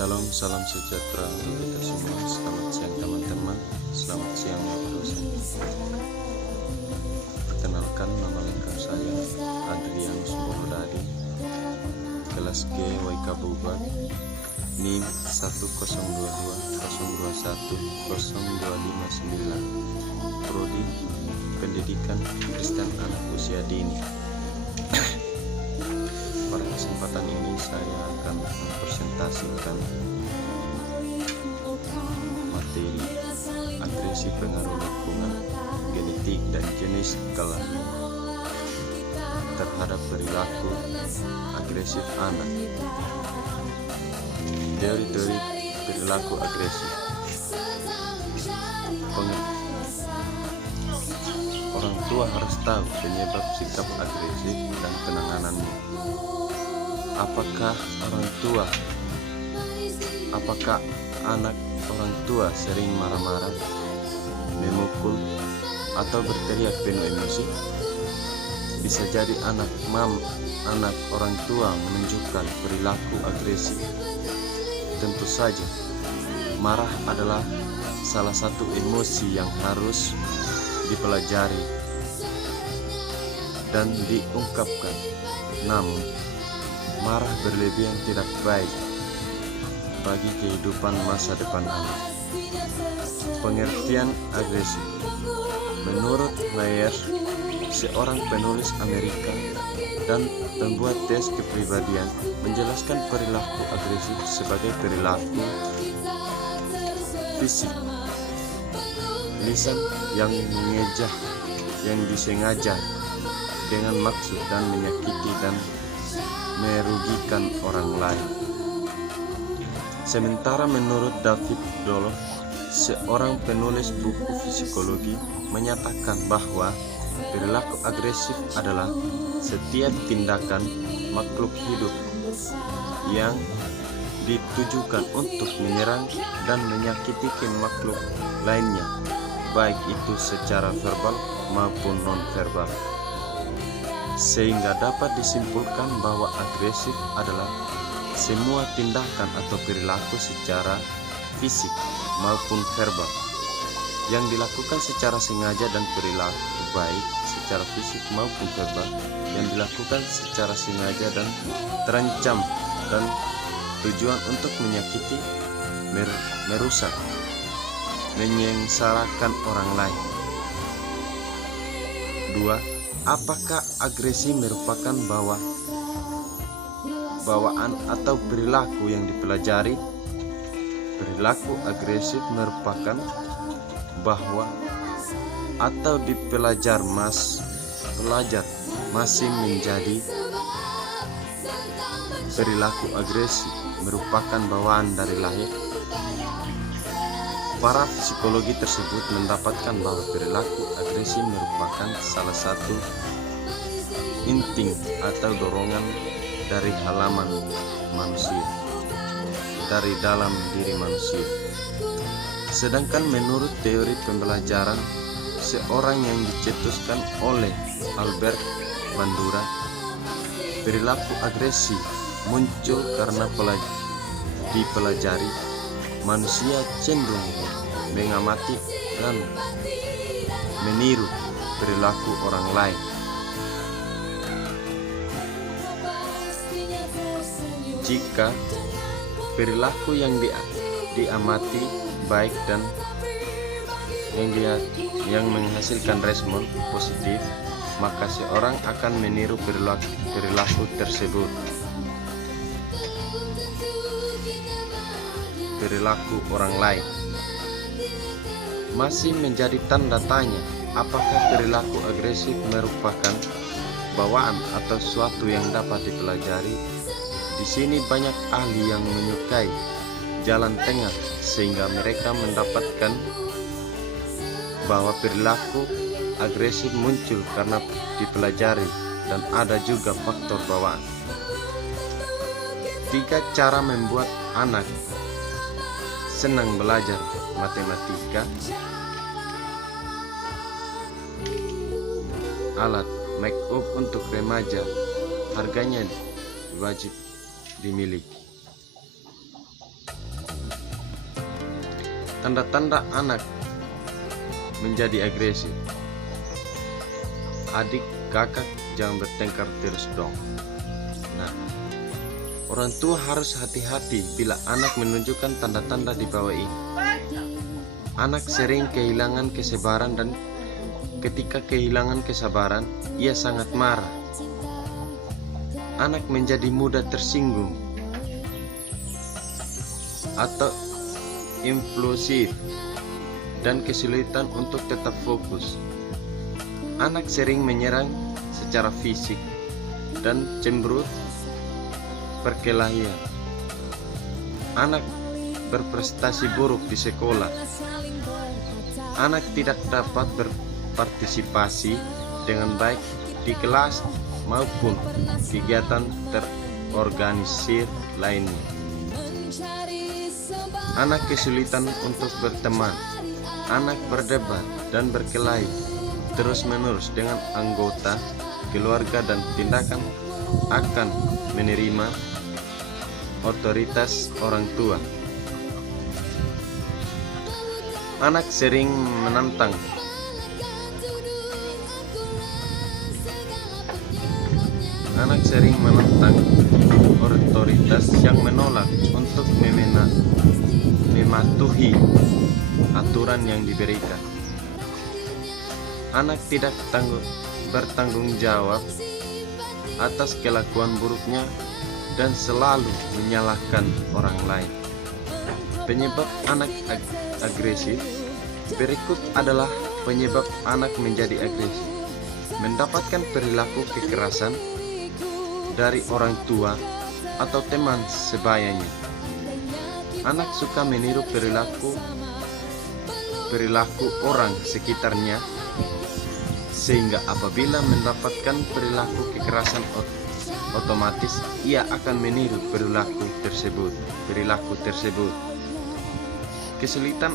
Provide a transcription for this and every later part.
Shalom, salam sejahtera untuk kita semua. Selamat siang teman-teman, selamat siang Bapak dosen. Perkenalkan, nama lengkap saya Adrianus Borodadi, kelas G WK Bubat, NIM 10220210259, Prodi Pendidikan Kristen Anak Usia Dini. Pada kesempatan ini saya akan mempresentasikan materi agresi pengaruh lingkungan, genetik dan jenis kelamin terhadap perilaku agresif anak. Teori-teori perilaku agresif. Orang tua harus tahu penyebab sikap agresif dan penanganannya. Apakah anak orang tua sering marah-marah, memukul, atau berteriak penuh emosi? Bisa jadi anak orang tua menunjukkan perilaku agresif. Tentu saja, marah adalah salah satu emosi yang harus dipelajari dan diungkapkan. Namun, marah berlebihan tidak baik bagi kehidupan masa depan anak. Pengertian agresif. Menurut Mayer, seorang penulis Amerika dan pembuat tes kepribadian, menjelaskan perilaku agresif sebagai perilaku fisik, lisan yang mengejek, yang disengaja dengan maksud dan menyakiti dan merugikan orang lain. Sementara menurut David Doloff, seorang penulis buku psikologi, menyatakan bahwa perilaku agresif adalah setiap tindakan makhluk hidup yang ditujukan untuk menyerang dan menyakiti makhluk lainnya, baik itu secara verbal maupun non-verbal. Sehingga dapat disimpulkan bahwa agresif adalah semua tindakan atau perilaku secara fisik maupun verbal yang dilakukan secara sengaja dan perilaku baik secara fisik maupun verbal yang dilakukan secara sengaja dan terancam dan tujuan untuk menyakiti, merusak, menyengsarakan orang lain. 2. Apakah agresi merupakan bawaan atau perilaku yang dipelajari? Perilaku agresif merupakan atau dipelajar masih menjadi perilaku agresi merupakan bawaan dari lahir. Para psikologi tersebut mendapatkan bahwa perilaku agresi merupakan salah satu insting atau dorongan dari dari dalam diri manusia. Sedangkan menurut teori pembelajaran seorang yang dicetuskan oleh Albert Bandura, perilaku agresi muncul karena dipelajari manusia cenderung mengamati dan meniru perilaku orang lain. Jika perilaku yang diamati baik dan yang menghasilkan respon positif, maka seorang akan meniru perilaku tersebut. Perilaku orang lain masih menjadi tanda tanya apakah perilaku agresif merupakan bawaan atau sesuatu yang dapat dipelajari. Di sini banyak ahli yang menyukai jalan tengah, sehingga mereka mendapatkan bahwa perilaku agresif muncul karena dipelajari dan ada juga faktor bawaan. 3 cara membuat anak senang belajar matematika. Alat make up untuk remaja, harganya wajib dimiliki. Tanda-tanda anak menjadi agresif. Adik, kakak, jangan bertengkar terus dong. Nah, orang tua harus hati-hati bila anak menunjukkan tanda-tanda di bawah ini. Anak sering kehilangan kesabaran, dan ketika kehilangan kesabaran, ia sangat marah. Anak menjadi mudah tersinggung atau impulsif dan kesulitan untuk tetap fokus. Anak sering menyerang secara fisik dan cemberut perkelahian. Anak berprestasi buruk di sekolah. Anak tidak dapat berpartisipasi dengan baik di kelas maupun kegiatan terorganisir lainnya. Anak kesulitan untuk berteman. Anak berdebat dan berkelahi terus-menerus dengan anggota keluarga dan tindakan akan menerima otoritas orang tua. Anak sering menantang. Anak sering menentang otoritas yang menolak untuk mematuhi aturan yang diberikan. Anak tidak bertanggung jawab atas kelakuan buruknya dan selalu menyalahkan orang lain. Penyebab anak agresif. Berikut adalah penyebab anak menjadi agresif: mendapatkan perilaku kekerasan dari orang tua atau teman sebayanya. Anak suka meniru perilaku orang sekitarnya, sehingga apabila mendapatkan perilaku kekerasan otomatis ia akan meniru perilaku tersebut. Kesulitan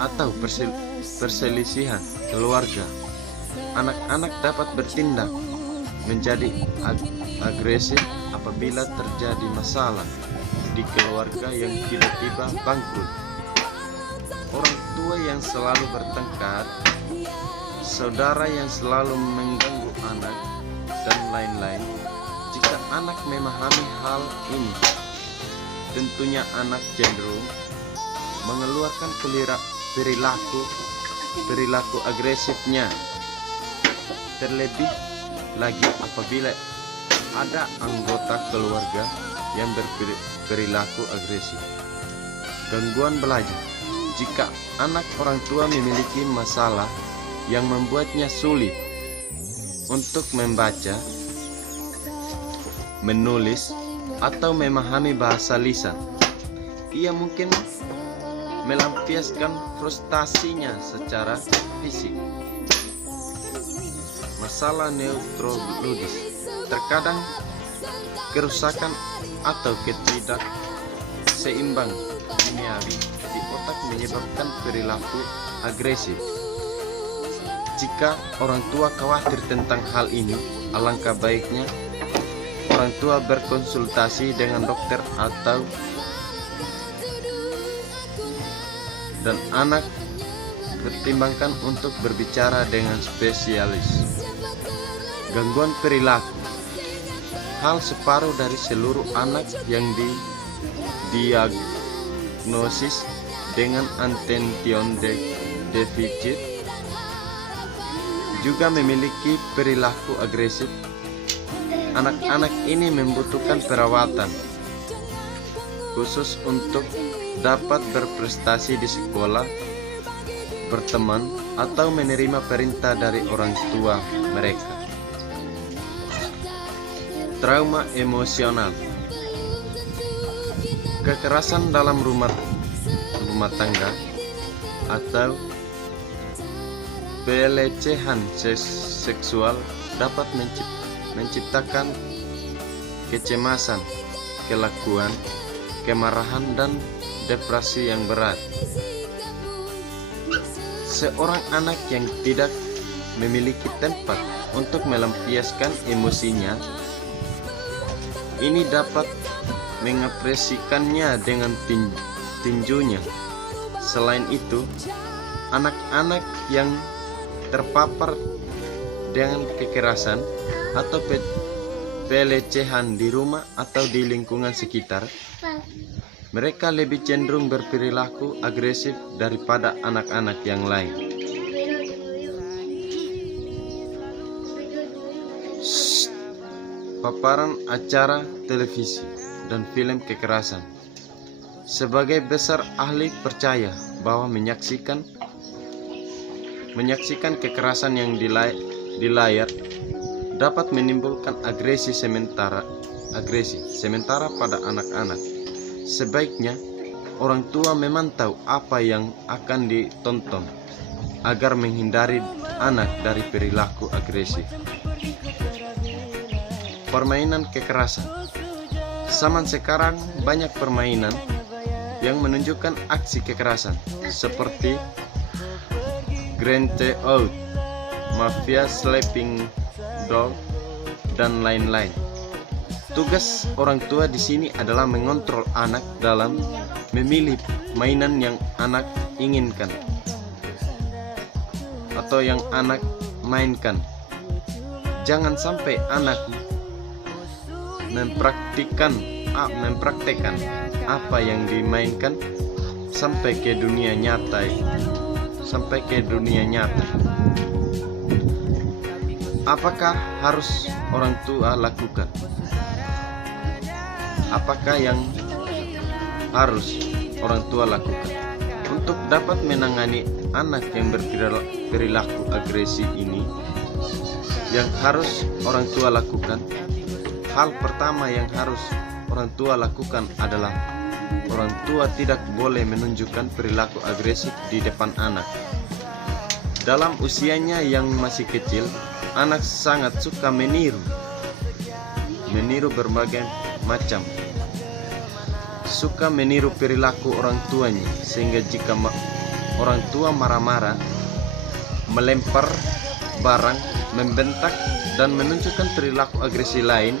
atau perselisihan keluarga. Anak-anak dapat bertindak menjadi agresif apabila terjadi masalah di keluarga yang tiba-tiba bangkrut. Orang tua yang selalu bertengkar, saudara yang selalu mengganggu anak, dan lain-lain. Jika anak memahami hal ini, tentunya anak cenderung mengeluarkan perilaku agresifnya. Terlebih lagi apabila ada anggota keluarga yang berperilaku agresif. Gangguan belajar. Jika anak orang tua memiliki masalah yang membuatnya sulit untuk membaca, menulis, atau memahami bahasa lisan, ia mungkin melampiaskan frustasinya secara fisik. Masalah neurologis. Terkadang kerusakan atau ketidakseimbang kimiawi di otak menyebabkan perilaku agresif. Jika orang tua khawatir tentang hal ini, alangkah baiknya orang tua berkonsultasi dengan dokter dan anak pertimbangkan untuk berbicara dengan spesialis. Gangguan perilaku. Hal separuh dari seluruh anak yang didiagnosis dengan attention deficit juga memiliki perilaku agresif. Anak-anak ini membutuhkan perawatan khusus untuk dapat berprestasi di sekolah, berteman, atau menerima perintah dari orang tua mereka. Trauma emosional. Kekerasan dalam rumah tangga atau pelecehan seksual dapat menciptakan kecemasan, kelakuan, kemarahan, dan depresi yang berat. Seorang anak yang tidak memiliki tempat untuk melampiaskan emosinya, ini dapat mengekspresikannya dengan tinjunya, Selain itu, anak-anak yang terpapar dengan kekerasan atau pelecehan di rumah atau di lingkungan sekitar, mereka lebih cenderung berperilaku agresif daripada anak-anak yang lain. Paparan acara televisi dan film kekerasan. Sebagai besar ahli percaya bahwa menyaksikan kekerasan yang di layar dapat menimbulkan agresi sementara pada anak-anak. Sebaiknya orang tua memantau apa yang akan ditonton agar menghindari anak dari perilaku agresif. Permainan kekerasan. Zaman sekarang banyak permainan yang menunjukkan aksi kekerasan seperti Grand Theft Auto, Mafia Sleeping Dog, dan lain-lain. Tugas orang tua di sini adalah mengontrol anak dalam memilih mainan yang anak inginkan atau yang anak mainkan. Jangan sampai anak mempraktekkan apa yang dimainkan sampai ke dunia nyata. Apakah harus orang tua lakukan? Apakah yang harus orang tua lakukan untuk dapat menangani anak yang berperilaku agresi ini? Yang harus orang tua lakukan, hal pertama yang harus orang tua lakukan adalah orang tua tidak boleh menunjukkan perilaku agresif di depan anak. Dalam usianya yang masih kecil, anak sangat suka meniru berbagai macam. Suka meniru perilaku orang tuanya, sehingga jika orang tua marah-marah, melempar barang, membentak, dan menunjukkan perilaku agresi lain,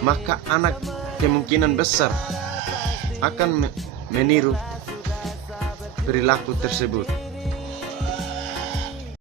maka anak kemungkinan besar akan meniru perilaku tersebut.